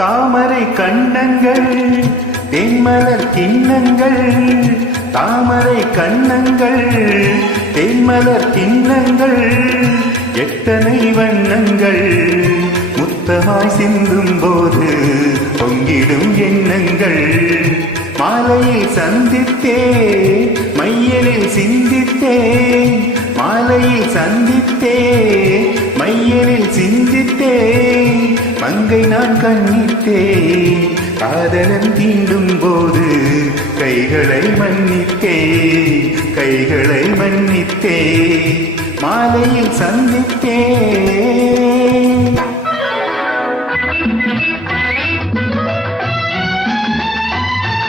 தாமரை கண்ணங்கள் தென்மலர் கிண்ணங்கள், தாமரை கண்ணங்கள் தென்மலர் கிண்ணங்கள், எத்தனை வண்ணங்கள் முத்தமாய் சிந்தும் போது பொங்கிடும் எண்ணங்கள். மாலையில் சந்தித்தே மையலில் சிந்தித்தே, மாலையில் சந்தித்தே மையலில் சிந்தித்தே, மங்கை நான் கண்ணித்தே காதலன் தீண்டும் போது கைகளை மன்னித்தே, கைகளை மன்னித்தே மாலையில் சந்தித்தே.